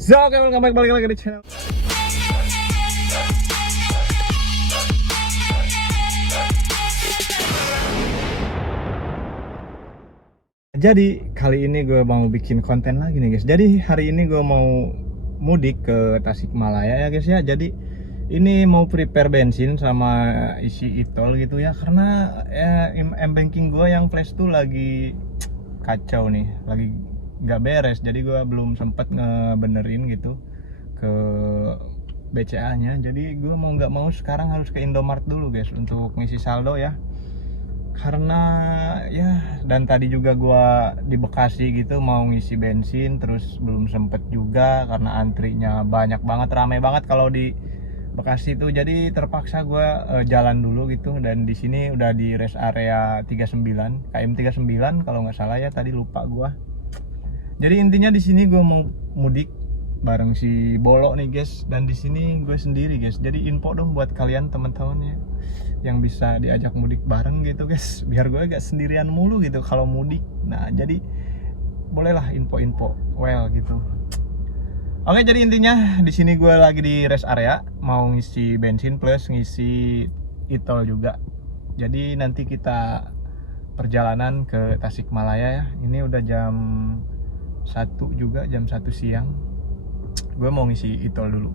So, oke, welcome back, balik lagi di channel. Jadi, kali ini gue mau bikin konten lagi nih guys. Jadi, hari ini gue mau mudik ke Tasikmalaya ya guys ya. Jadi, ini mau prepare bensin sama isi e-tol gitu ya. Karena ya, m-banking gue yang flash tuh lagi kacau nih, lagi nggak beres. Jadi gue belum sempet ngebenerin gitu ke BCA-nya. Jadi gue mau nggak mau sekarang harus ke Indomart dulu guys untuk ngisi saldo ya. Karena ya, dan tadi juga gue di Bekasi gitu mau ngisi bensin, terus belum sempet juga karena antrinya banyak banget, ramai banget kalau di Bekasi tuh. Jadi terpaksa gue jalan dulu gitu. Dan di sini udah di rest area 39 KM 39 kalau nggak salah ya, tadi lupa gue. Jadi intinya di sini gue mau mudik bareng si Bolo nih guys, dan di sini gue sendiri guys. Jadi info dong buat kalian teman-temannya yang bisa diajak mudik bareng gitu guys, biar gue agak sendirian mulu gitu kalau mudik. Nah jadi bolehlah info-info well gitu. Oke, jadi intinya di sini gue lagi di rest area mau ngisi bensin plus ngisi e-tol juga. Jadi nanti kita perjalanan ke Tasikmalaya ya. Ini udah jam 1 juga, jam 1 siang. Gue mau ngisi e-tol dulu.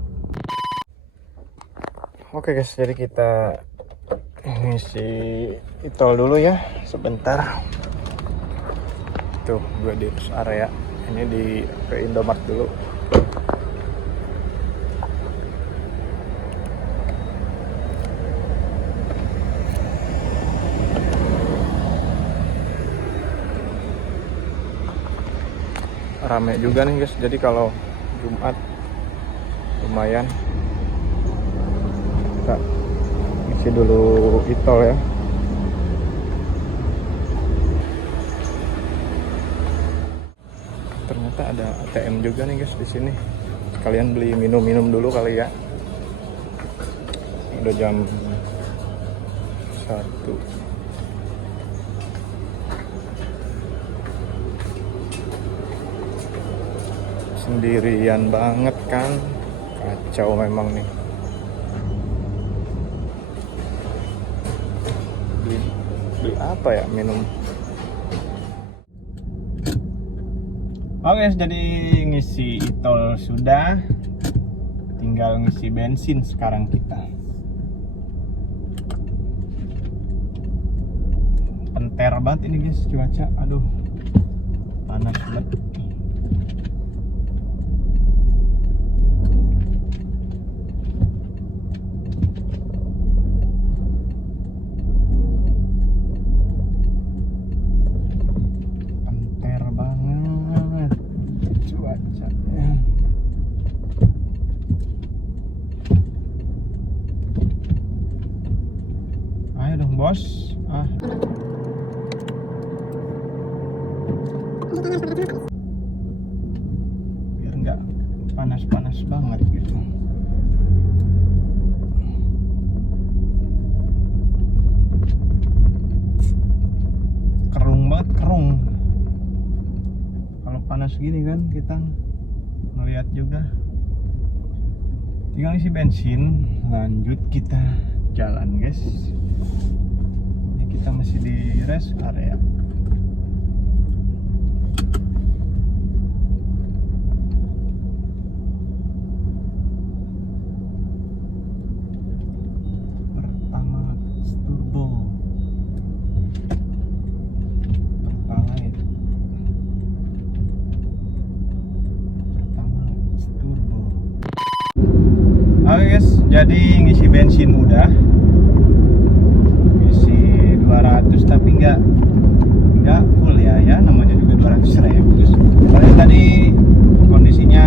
Oke guys, jadi kita ngisi e-tol dulu ya sebentar. Tuh, gue di rest area. Ini di ke Indomart dulu. Rame juga nih guys, jadi kalau Jumat lumayan. Kita isi dulu e-tol ya. Ternyata ada ATM juga nih guys di sini. Kalian beli minum-minum dulu kali ya. Udah jam 1. Sendirian banget kan, kacau memang nih. Beli apa ya, minum. Oke, jadi ngisi e-tol sudah, tinggal ngisi bensin sekarang kita. Penter banget ini guys cuaca, aduh panas banget. Ayo dong bos, biar nggak panas-panas banget gitu. Kerung banget, kerung. Kalau panas gini kan kita ngeliat juga. Tinggal isi bensin, lanjut kita jalan guys. Ini kita masih di rest area. Pertamax turbo, Pertalite, Pertamax turbo. Oke guys, jadi ngisi bensin udah, ngisi 200 tapi nggak full ya, namanya juga 200.000 guys. Soalnya tadi kondisinya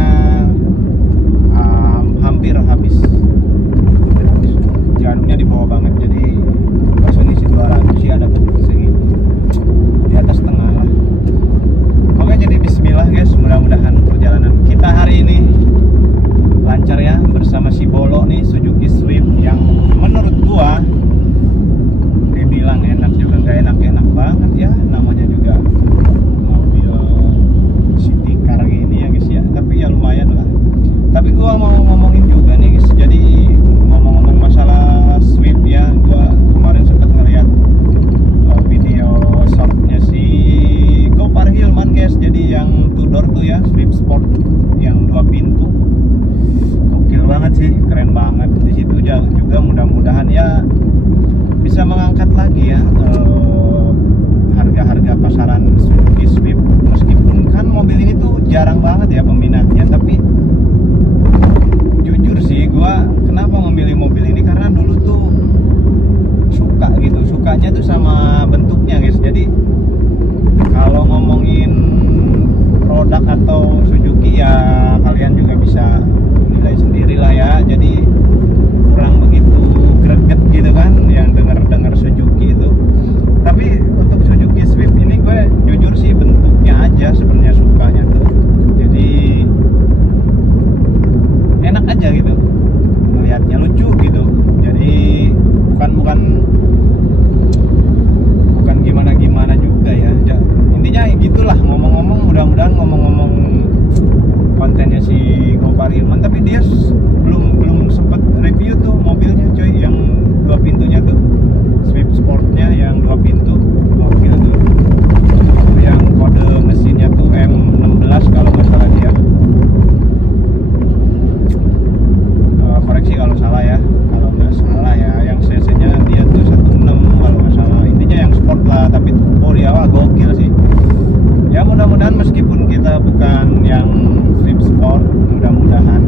hampir habis, janurnya di bawah banget. Jadi pas ngisi 200 sih ada segitu, di atas tengah lah. Oke, jadi bismillah guys, mudah-mudahan perjalanan kita hari ini lancar ya bersama si Bolo nih, Suzuki Swift yang menurut gua dibilang enak juga nggak enak-enak banget ya, namanya juga mobil city car gitu. Tapi gua mau ngomongin juga nih guys. Jadi ngomong-ngomong masalah Swift ya, gua kemarin sempat ngeliat video shortnya si Gopar Hilman guys. Jadi yang two door tuh ya, Swift Sport yang 2 pintu. Gokil banget sih, keren banget. Di situ juga mudah-mudahan ya bisa mengangkat lagi ya harga-harga pasaran Suzuki Swift. Meskipun kan mobil ini tuh jarang banget ya peminatnya, tapi jujur sih gua kenapa memilih mobil ini karena dulu tuh suka gitu, sukanya tuh sama bentuknya guys. Jadi kalau ngomongin produk atau Suzuki ya kalian juga bisa nilai sendiri lah ya. Jadi kurang begitu greget gitu kan yang denger Suzuki itu. Tapi untuk Suzuki Swift ini gue jujur sih bentuknya aja sebenarnya sukanya tuh. Jadi enak aja gitu, melihatnya lucu gitu. Jadi bukan gimana juga ya. Intinya gitulah. Ngomong-ngomong, mudah-mudahan ngomong-ngomong kontennya si Gopar Hilman, tapi dia belum sempet review tuh mobilnya coy, yang 2 pintunya tuh, Swift Sportnya yang 2 pintu. Gokil tuh, yang kode mesinnya tuh M16 kalau nggak salah dia. Koreksi kalau salah ya, kalau nggak salah ya, yang cc-nya dia tuh 16 kalau nggak salah. Intinya yang sport lah, tapi tuh dia wah gokil sih ya. Mudah-mudahan meskipun kita bukan yang Swift Sport, mudah-mudahan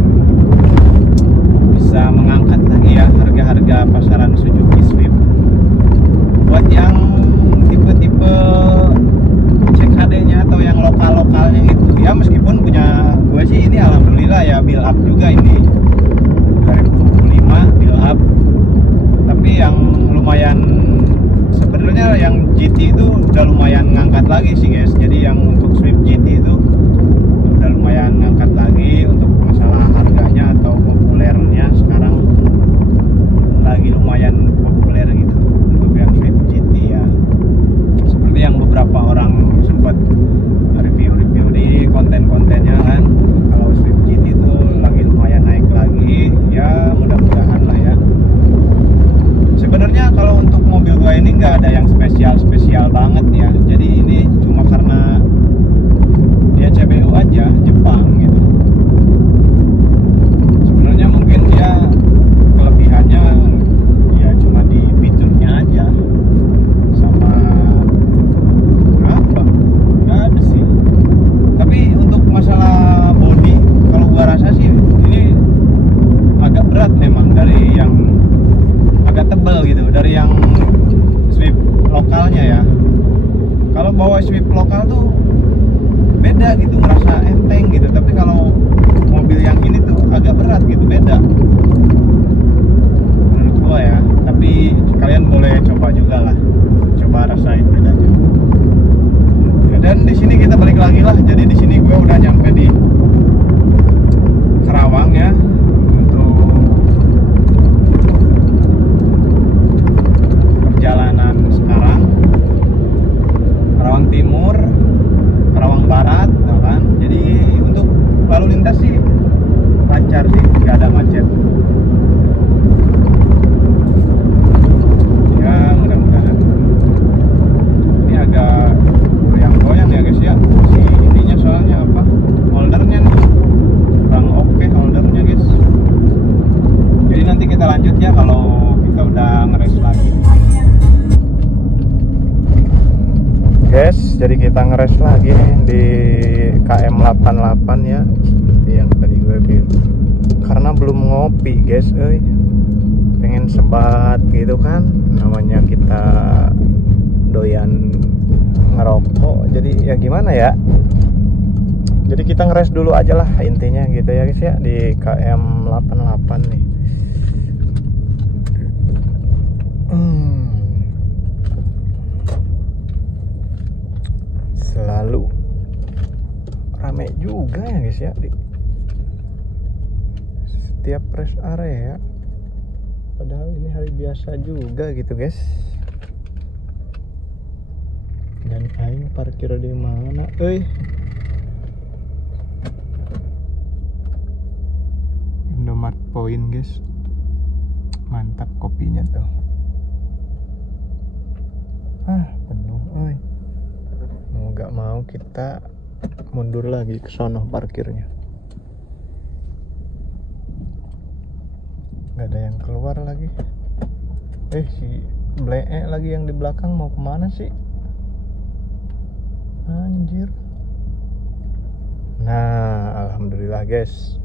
bisa mengangkat lagi ya harga-harga pasaran Suzuki Swift. Buat yang tipe-tipe CKD-nya atau yang lokal-lokalnya gitu ya, meskipun punya gue sih ini alhamdulillah ya build up juga ini 2025 build up, tapi yang lumayan sebenarnya yang GT itu udah lumayan ngangkat lagi sih guys. Jadi yang untuk Swift GT itu udah lumayan ngangkat lagi untuk masalah harganya atau populernya. Sekarang lagi lumayan populer gitu untuk yang Swift GT ya, seperti yang beberapa orang sempat review di konten-kontennya kan. Kalau Swift GT itu lagi lumayan naik lagi ya, mudah-mudahan lah ya. Sebenarnya kalau untuk mobil gua ini nggak ada yang spesial banget ya. Jadi ini cuma karena dia CBU aja, Jepang gitu. Sebenarnya mungkin dia kelebihannya ya cuma di fiturnya aja, sama apa? Nggak ada sih. Tapi untuk masalah body, kalau gua rasa sih ini agak berat memang, dari yang agak tebal gitu, dari yang Swift lokalnya ya. Kalau bawa Swift lokal tuh beda gitu, ngerasa enteng gitu. Tapi kalau mobil yang ini tuh agak berat gitu, beda menurut gua ya. Tapi kalian boleh coba juga lah, coba rasain bedanya. Dan di sini kita balik lagi lah. Jadi di sini gua udah nyampe di Karawang ya, untuk perjalanan sekarang. Karawang Timur, Karawang Barat kan. Jadi untuk lalu lintas sih lancar sih, nggak ada macet ya, mudah-mudahan. Ini agak goyang-goyang ya guys ya, si ininya soalnya apa, holdernya nih kurang oke holdernya guys. Jadi nanti kita lanjut ya kalau kita udah ngeres lagi guys. Jadi kita ngeres lagi nih di KM 88 ya, seperti yang tadi gue bilang. Karena belum ngopi guys, pengen sebat gitu kan, namanya kita doyan ngerokok. Jadi ya gimana ya, jadi kita ngeres dulu aja lah intinya gitu ya guys ya, di KM 88 nih. Selalu rame juga ya guys ya di setiap rest area, padahal ini hari biasa juga gitu guys. Dan aing parkir di mana Indomart Point guys. Mantap kopinya tuh. Penuh mau gak mau kita mundur lagi ke sono parkirnya. Gak ada yang keluar lagi. Si Blee lagi yang di belakang mau kemana sih? Anjir. Nah, alhamdulillah guys,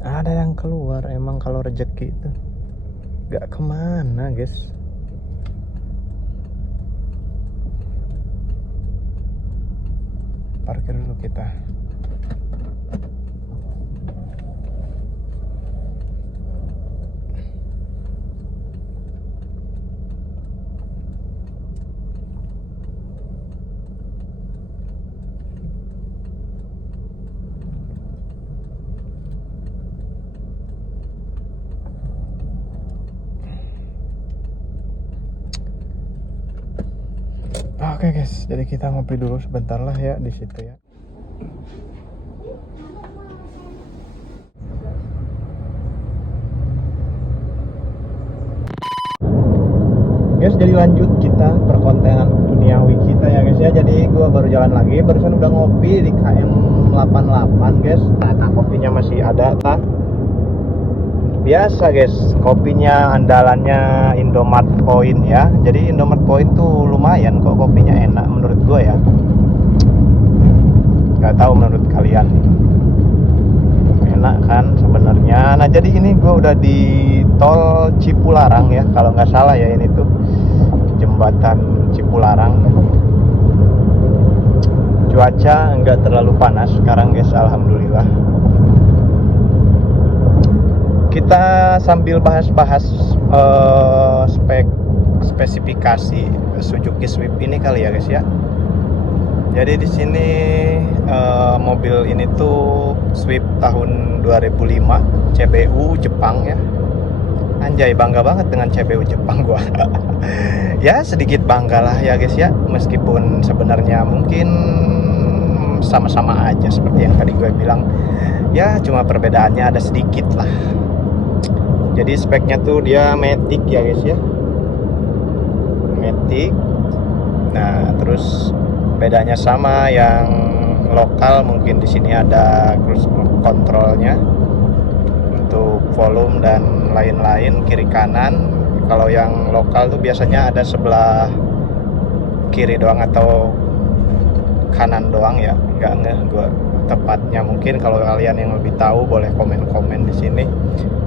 ada yang keluar. Emang kalau rezeki itu gak kemana guys. Parkir dulu kita. Oke guys, jadi kita ngopi dulu sebentar lah ya di situ ya. Guys, jadi lanjut kita perkontenan duniawi kita ya guys ya. Jadi gua baru jalan lagi, barusan udah ngopi di KM 88 guys. Nah, kopinya masih ada tah. Biasa guys, kopinya andalannya Indomart Point ya. Jadi Indomart Point tuh lumayan kok, kopinya enak menurut gue ya. Gak tahu menurut kalian. Enak kan sebenarnya. Nah, jadi ini gue udah di tol Cipularang ya, kalau nggak salah ya, ini tuh jembatan Cipularang. Cuaca nggak terlalu panas sekarang guys, alhamdulillah. Kita sambil bahas-bahas spesifikasi Suzuki Swift ini kali ya guys ya. Jadi di sini mobil ini tuh Swift tahun 2005, CBU Jepang ya. Anjay, bangga banget dengan CBU Jepang gua. Ya sedikit bangga lah ya guys ya, meskipun sebenarnya mungkin sama-sama aja seperti yang tadi gue bilang. Ya cuma perbedaannya ada sedikit lah. Jadi speknya tuh dia Matic ya guys ya, Matic. Nah terus bedanya sama yang lokal, mungkin di sini ada cruise controlnya untuk volume dan lain-lain, kiri kanan. Kalau yang lokal tuh biasanya ada sebelah kiri doang atau kanan doang ya, nggak ngeh gue tepatnya. Mungkin kalau kalian yang lebih tahu boleh komen-komen di sini.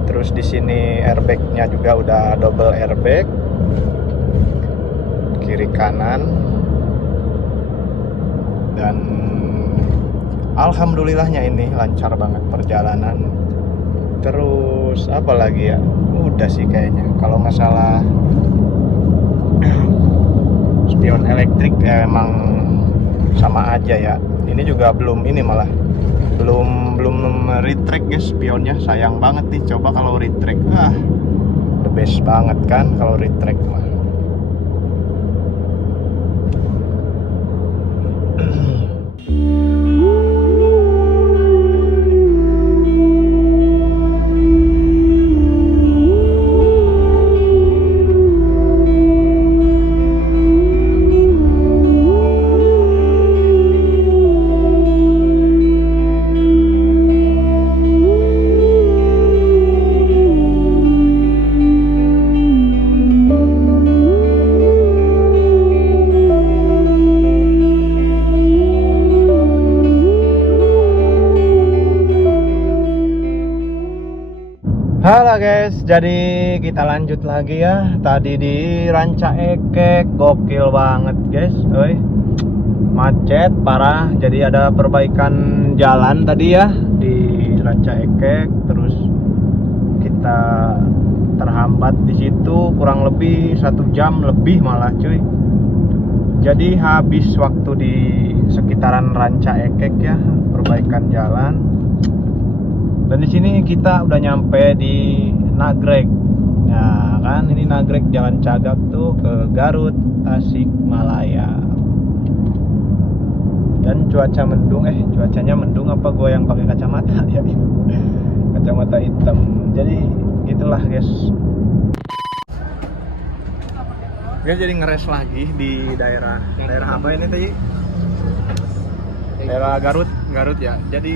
Terus di sini airbagnya juga udah double airbag, kiri kanan. Dan alhamdulillahnya ini lancar banget perjalanan. Terus apa lagi ya, udah sih kayaknya. Kalau nggak salah spion elektrik ya emang sama aja ya. Ini juga belum ini, malah belum retract guys spionnya. Sayang banget nih, coba kalau retract, the best banget kan kalau retract mah. Halo guys, jadi kita lanjut lagi ya. Tadi di Ranca Ekek gokil banget guys, macet parah. Jadi ada perbaikan jalan tadi ya di Ranca Ekek. Terus kita terhambat di situ kurang lebih 1 jam lebih malah cuy. Jadi habis waktu di sekitaran Ranca Ekek ya, perbaikan jalan. Dan di sini kita udah nyampe di Nagreg. Nah kan ini Nagreg, Jalan Cagak tuh ke Garut, Tasikmalaya. Dan cuaca mendung, cuacanya mendung apa gue yang pakai kacamata ya? kacamata hitam. Jadi gitulah guys. Guys, jadi ngeres lagi di daerah apa ini tadi? Daerah Garut ya. Jadi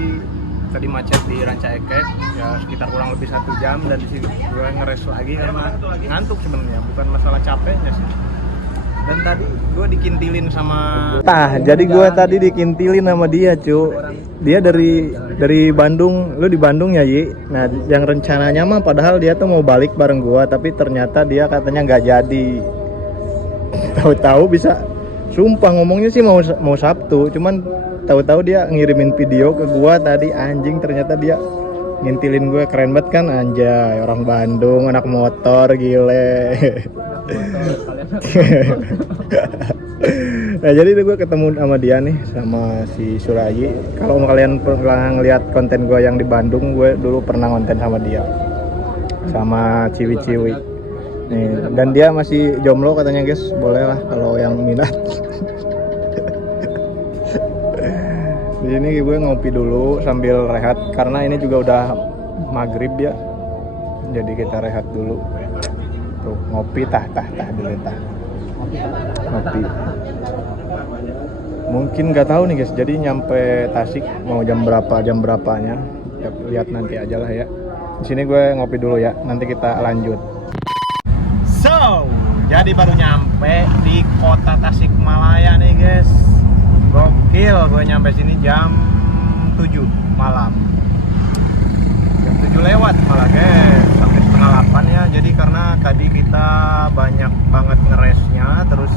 tadi macet di Ranca Ekek ya sekitar kurang lebih 1 jam, dan di sini gue ngeres lagi karena ngantuk sebenarnya, bukan masalah capeknya sih. Dan tadi gue dikintilin sama jadi gue tadi dikintilin sama dia, cu. Dia dari Bandung. Lu di Bandung ya, Yi? Nah, yang rencananya mah padahal dia tuh mau balik bareng gue, tapi ternyata dia katanya nggak jadi. Tahu-tahu bisa, sumpah ngomongnya sih mau Sabtu, cuman tahu-tahu dia ngirimin video ke gua tadi. Anjing, ternyata dia ngintilin gue. Keren banget kan, anjay, orang Bandung, anak motor, gile. Nah, jadi gue ketemu sama dia nih, sama si Surayi. Kalau kalian pernah ngeliat konten gue yang di Bandung, gue dulu pernah konten sama dia, sama Ciwi-Ciwi nih. Dan dia masih jomblo katanya guys, boleh lah kalau yang minat. Di sini gue ngopi dulu sambil rehat karena ini juga udah maghrib ya. Jadi kita rehat dulu. Tuh ngopi tah dulu tah. Ngopi. Mungkin nggak tahu nih guys. Jadi nyampe Tasik mau jam berapanya? Ya, lihat nanti aja lah ya. Di sini gue ngopi dulu ya. Nanti kita lanjut. So, jadi baru nyampe di kota Tasikmalaya nih guys. Gokil, gue nyampe sini jam 7 malam. Jam 7 lewat malah guys, sampai setengah 8 ya. Jadi karena tadi kita banyak banget ngeresnya, terus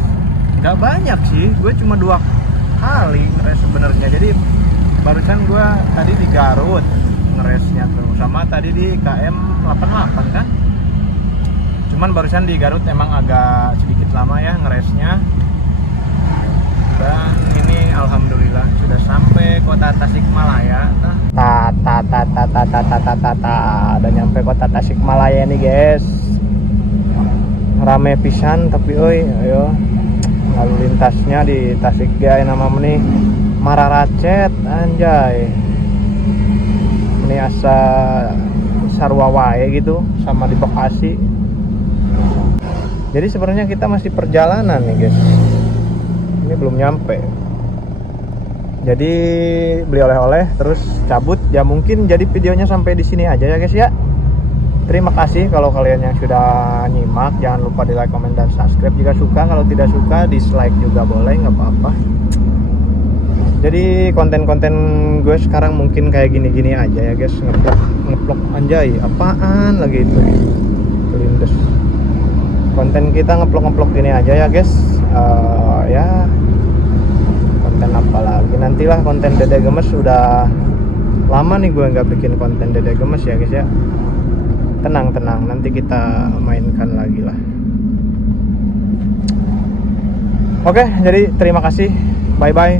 nggak banyak sih, gue cuma 2 kali ngeres sebenarnya. Jadi barusan gue tadi di Garut ngeresnya tuh, sama tadi di KM 88 kan. Cuman barusan di Garut emang agak sedikit lama ya ngeresnya. Dan ini alhamdulillah sudah sampai kota Tasikmalaya. Udah nyampe kota Tasikmalaya nih guys. Rame pisan tapi oi, ayo. Lalu lintasnya di Tasik ya nama nih Mararacet anjay. Ini asa sarua wae gitu sama di Bekasi. Jadi sebenarnya kita masih perjalanan nih guys. Ini belum nyampe. Jadi beli oleh-oleh terus cabut ya, mungkin jadi videonya sampai di sini aja ya guys ya. Terima kasih kalau kalian yang sudah nyimak. Jangan lupa di like, comment, dan subscribe jika suka. Kalau tidak suka dislike juga boleh, nggak apa-apa. Jadi konten-konten gue sekarang mungkin kayak gini-gini aja ya guys. Ngeplok anjay, apaan lagi itu kelindes. Konten kita ngeplok gini aja ya guys. Ya konten apa lagi, nantilah konten Dede Gemes. Udah lama nih gue nggak bikin konten Dede Gemes ya guys ya. Tenang, nanti kita mainkan lagi lah. Oke, jadi terima kasih, bye bye.